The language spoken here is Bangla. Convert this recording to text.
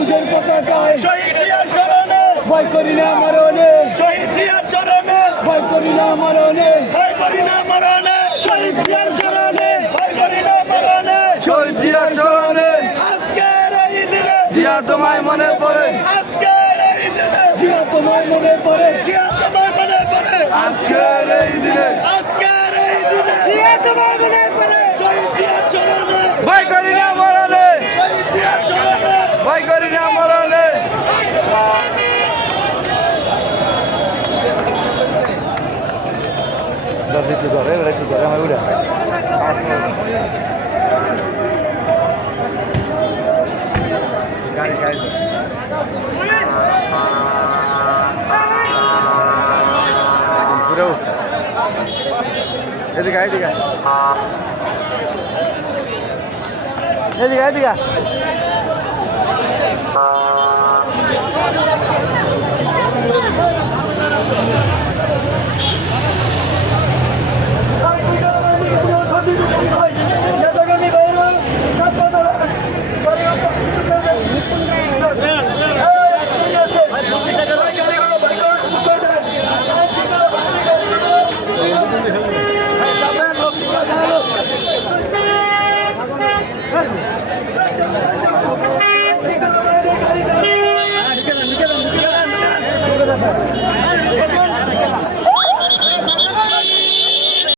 বুঝের পতাকায় শহীদ জিয়ার স্মরণে ভয় করি না মরণে, শহীদ জিয়ার স্মরণে ভয় করি না মরণে, ভয় করি না মরণে শহীদ জিয়ার স্মরণে, ভয় করি না মরণে শহীদ জিয়ার স্মরণে। আজকের এই দিনে জিয়া তোমায় মনে পড়ে, আজকের এই দিনে জিয়া তোমায় মনে পড়ে, জিয়া তোমায় মনে পড়ে আজকের এই দিনে আজকের এই দিনে জিয়া তোমায় মনে পড়ে। শহীদ জিয়ার স্মরণে ভয় করি না মরণে, শহীদ জিয়ার স্মরণে ভয় করি না মরণে। একটু ধরে আমার উড়ে গাড়ি গাড়ি ঘুরে উঠছে এদিকে এদিকে এদিকে এদিকে